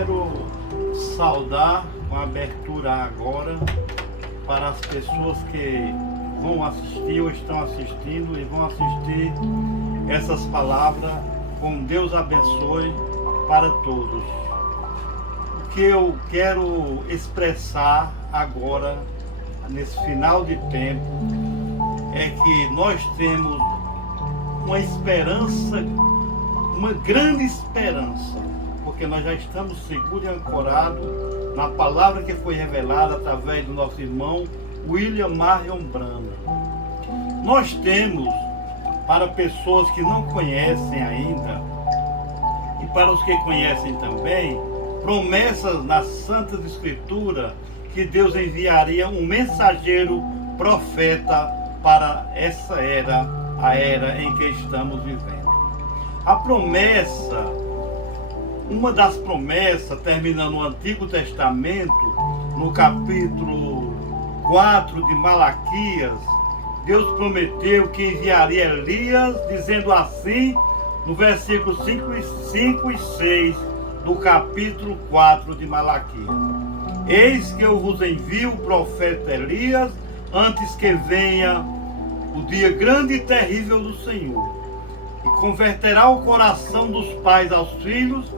quero saudar com a abertura agora para as pessoas que vão assistir ou estão assistindo e vão assistir essas palavras. Com Deus abençoe para todos. O que eu quero expressar agora, nesse final de tempo, é que nós temos uma esperança, uma grande esperança, porque nós já estamos seguros e ancorados na palavra que foi revelada através do nosso irmão William Marion Branham. Nós temos, para pessoas que não conhecem ainda, e para os que conhecem também, promessas nas Santas Escrituras que Deus enviaria um mensageiro profeta para essa era, a era em que estamos vivendo. A promessa, uma das promessas, terminando no Antigo Testamento, no capítulo 4 de Malaquias, Deus prometeu que enviaria Elias, dizendo assim, no versículo 5 e 6 do capítulo 4 de Malaquias: Eis que eu vos envio o profeta Elias, antes que venha o dia grande e terrível do Senhor, e converterá o coração dos pais aos filhos,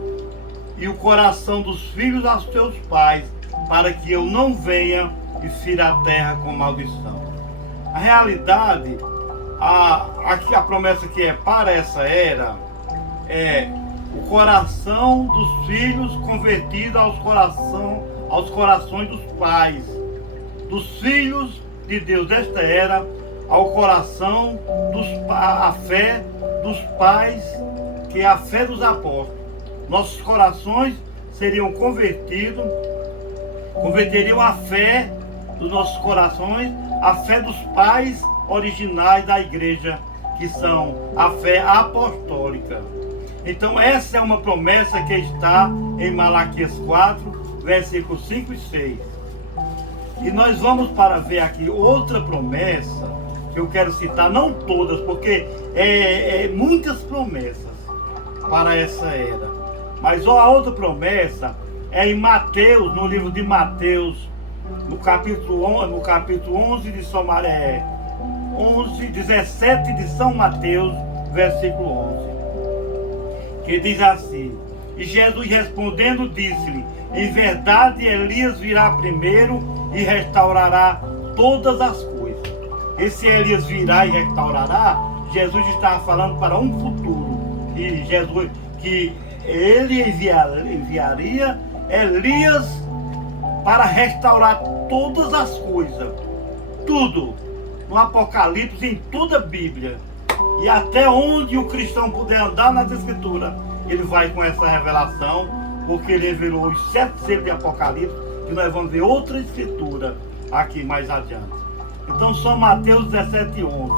e o coração dos filhos aos seus pais, para que eu não venha e fira a terra com maldição. A realidade, aqui a promessa que é para essa era, é o coração dos filhos convertido aos corações dos pais, dos filhos de Deus desta era, ao coração a fé dos pais, que é a fé dos apóstolos. Nossos corações seriam converteriam a fé dos nossos corações, a fé dos pais originais da igreja, que são a fé apostólica. Então essa é uma promessa que está em Malaquias 4, versículos 5 e 6. E nós vamos para ver aqui outra promessa, que eu quero citar, não todas, porque muitas promessas para essa era. Mas a outra promessa é em Mateus, no livro de Mateus, no capítulo 11 de São Maré, 17 de São Mateus, versículo 11, que diz assim: E Jesus respondendo disse-lhe: Em verdade Elias virá primeiro e restaurará todas as coisas. Esse Elias virá e restaurará, Jesus estava falando para um futuro, que ele enviaria Elias para restaurar todas as coisas, tudo, no Apocalipse, em toda a Bíblia, e até onde o cristão puder andar nas Escrituras, ele vai com essa revelação, porque ele revelou os 7 selos de Apocalipse, que nós vamos ver outra Escritura aqui mais adiante. Então, São Mateus 17, 11.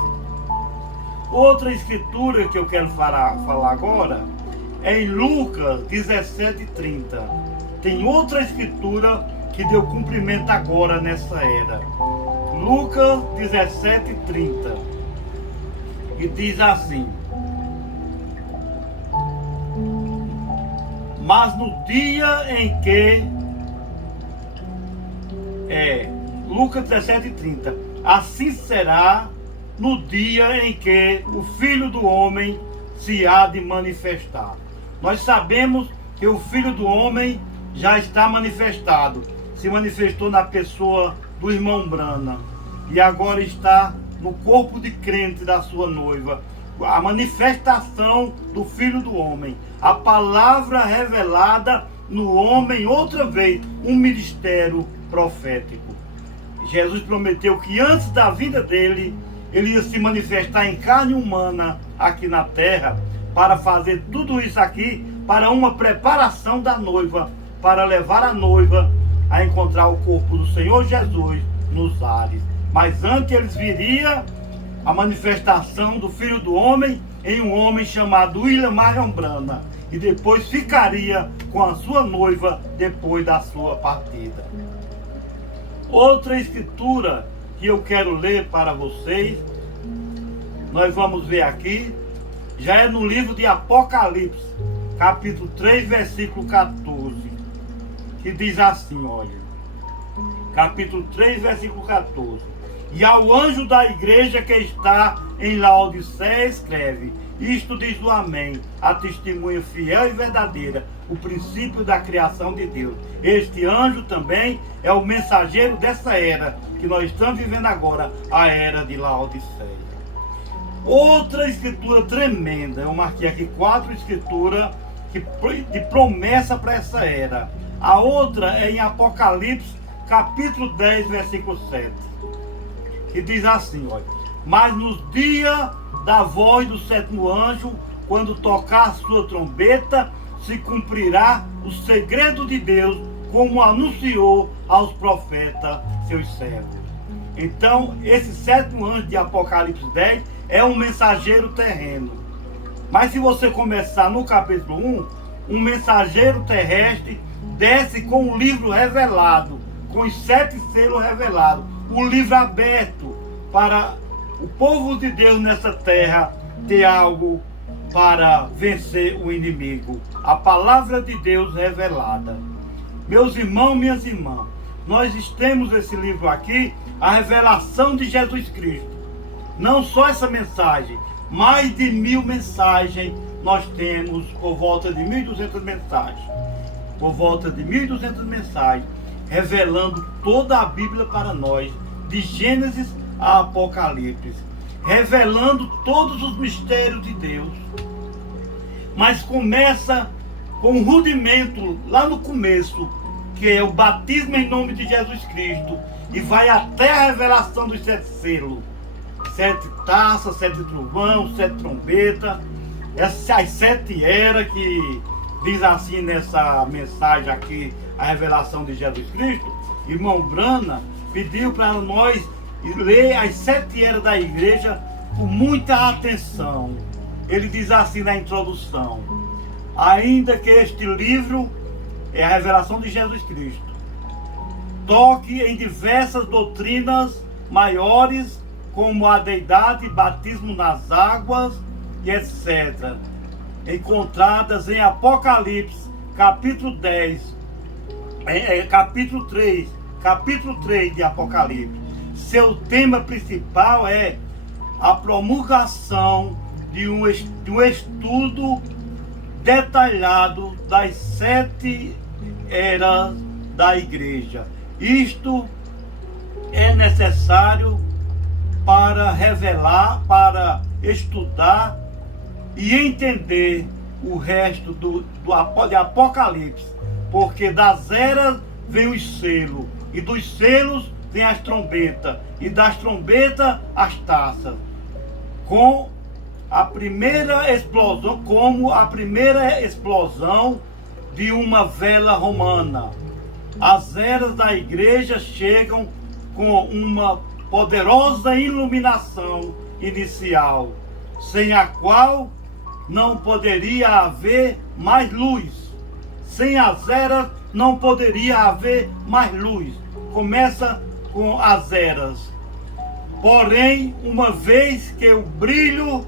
Outra Escritura que eu quero falar agora é em Lucas 17, 30. Tem outra Escritura que deu cumprimento agora nessa era. Lucas 17, 30. E diz assim: Mas no dia em que... Lucas 17, 30. Assim será no dia em que o Filho do Homem se há de manifestar. Nós sabemos que o Filho do Homem já está manifestado. Se manifestou na pessoa do irmão Branham. E agora está no corpo de crente da sua noiva. A manifestação do Filho do Homem. A palavra revelada no homem outra vez. Um ministério profético. Jesus prometeu que antes da vinda dele, ele ia se manifestar em carne humana aqui na terra, para fazer tudo isso aqui, para uma preparação da noiva, para levar a noiva a encontrar o corpo do Senhor Jesus nos ares. Mas antes eles viria a manifestação do Filho do Homem em um homem chamado William Marion Branham, e depois ficaria com a sua noiva depois da sua partida. Outra escritura que eu quero ler para vocês, nós vamos ver aqui, já é no livro de Apocalipse, capítulo 3, versículo 14. que diz assim, olha, capítulo 3, versículo 14. E ao anjo da igreja que está em Laodiceia escreve: isto diz o Amém, a testemunha fiel e verdadeira, o princípio da criação de Deus. Este anjo também é o mensageiro dessa era que nós estamos vivendo agora, a era de Laodiceia. Outra escritura tremenda, eu marquei aqui 4 escrituras de promessa para essa era. A outra é em Apocalipse, capítulo 10, versículo 7. Que diz assim, olha: mas nos dias da voz do 7º anjo, quando tocar a sua trombeta, se cumprirá o segredo de Deus, como anunciou aos profetas, seus servos. Então, esse 7º anjo de Apocalipse 10 é um mensageiro terreno. Mas se você começar no capítulo 1, um mensageiro terrestre desce com o livro revelado, com os 7 selos revelados, o livro aberto para o povo de Deus nessa terra ter algo para vencer o inimigo. A palavra de Deus revelada. Meus irmãos, minhas irmãs, nós temos esse livro aqui, a revelação de Jesus Cristo. Não só essa mensagem, mais de 1000 mensagens nós temos, por volta de 1.200 mensagens. Por volta de 1.200 mensagens, revelando toda a Bíblia para nós, de Gênesis a Apocalipse, revelando todos os mistérios de Deus. Mas começa com um rudimento lá no começo, que é o batismo em nome de Jesus Cristo, e vai até a revelação dos 7 selos, 7 taças, 7 trovões, 7 trombetas, essas 7 eras que diz assim nessa mensagem aqui, a revelação de Jesus Cristo. Irmão Brana pediu para nós ler as 7 eras da igreja com muita atenção. Ele diz assim na introdução: ainda que este livro é a revelação de Jesus Cristo, toque em diversas doutrinas maiores, como a deidade, batismo nas águas e etc., encontradas em Apocalipse, capítulo 10, capítulo 3 de Apocalipse. Seu tema principal é a promulgação de um estudo detalhado das 7 eras da igreja. Isto é necessário para revelar, para estudar e entender o resto de Apocalipse, porque das eras vem os selos, e dos selos vem as trombetas, e das trombetas as taças, com a primeira explosão, como a primeira explosão de uma vela romana. As eras da igreja chegam com uma poderosa iluminação inicial, sem a qual não poderia haver mais luz. Sem as eras não poderia haver mais luz. Começa com as eras. Porém, uma vez que o brilho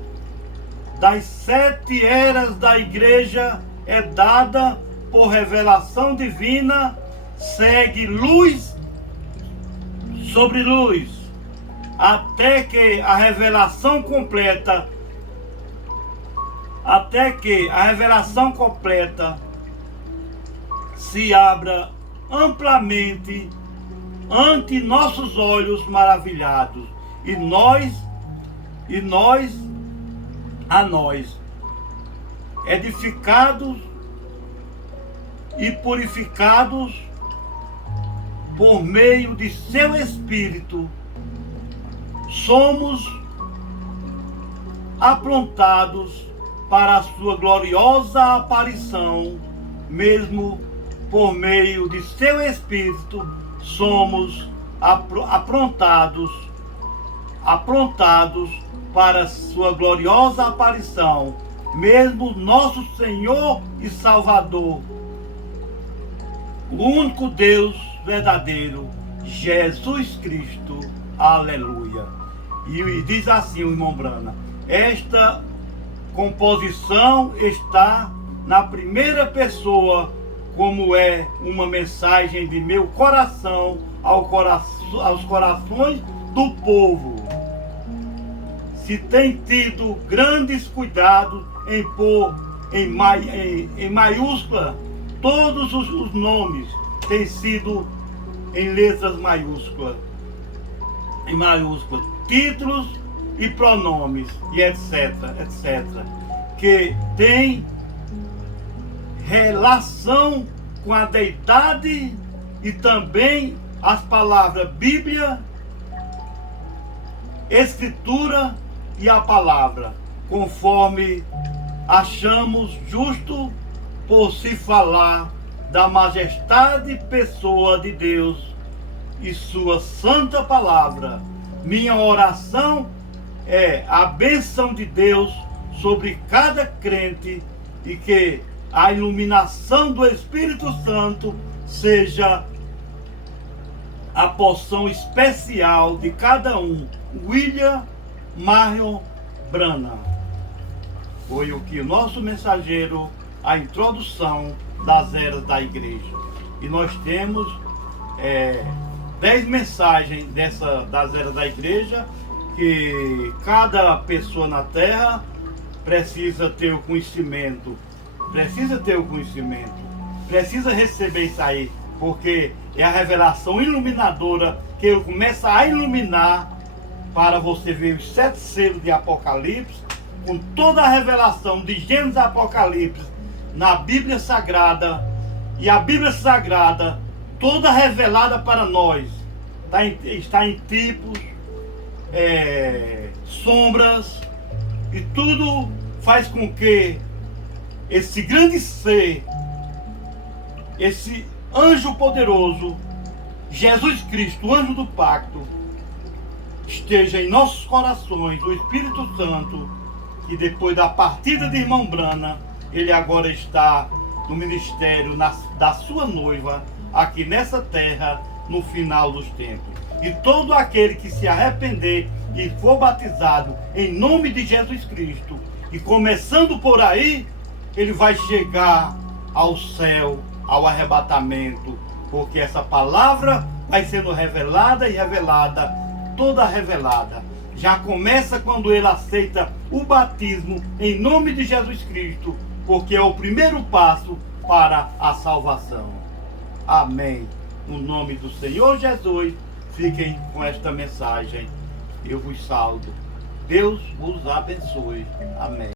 das 7 eras da igreja é dada por revelação divina, segue luz sobre luz, até que a revelação completa se abra amplamente ante nossos olhos maravilhados, e a nós, edificados e purificados por meio de seu Espírito, somos aprontados para a sua gloriosa aparição. Mesmo por meio de seu Espírito, somos aprontados para a sua gloriosa aparição. Mesmo nosso Senhor e Salvador, o único Deus verdadeiro, Jesus Cristo. Aleluia. E diz assim o irmão Brana: esta composição está na primeira pessoa como é uma mensagem de meu coração aos corações do povo. Se tem tido grandes cuidados em pôr em maiúscula todos os nomes, têm sido em letras maiúsculas, títulos e pronomes, e etc, que tem relação com a deidade e também as palavras Bíblia, Escritura e a palavra, conforme achamos justo por se falar da majestade e pessoa de Deus e sua santa palavra. Minha oração é a bênção de Deus sobre cada crente e que a iluminação do Espírito Santo seja a porção especial de cada um. William Marion Branham. Foi o que o nosso mensageiro, a introdução das eras da igreja. E nós temos 10 mensagens das eras da igreja, que cada pessoa na terra precisa ter o conhecimento, precisa receber isso aí, porque é a revelação iluminadora que ele começa a iluminar para você ver os 7 selos de Apocalipse, com toda a revelação de Gênesis e Apocalipse na Bíblia Sagrada, e a Bíblia Sagrada toda revelada para nós, está em tipos, sombras, e tudo faz com que esse grande ser, esse anjo poderoso, Jesus Cristo, o anjo do pacto, esteja em nossos corações, o Espírito Santo, que depois da partida de irmão Branham, ele agora está no ministério da sua noiva, aqui nessa terra, no final dos tempos. E todo aquele que se arrepender e for batizado em nome de Jesus Cristo, e começando por aí, ele vai chegar ao céu, ao arrebatamento, porque essa palavra vai sendo revelada e revelada, toda revelada. Já começa quando ele aceita o batismo em nome de Jesus Cristo, porque é o primeiro passo para a salvação. Amém. No nome do Senhor Jesus, fiquem com esta mensagem. Eu vos saldo. Deus vos abençoe. Amém.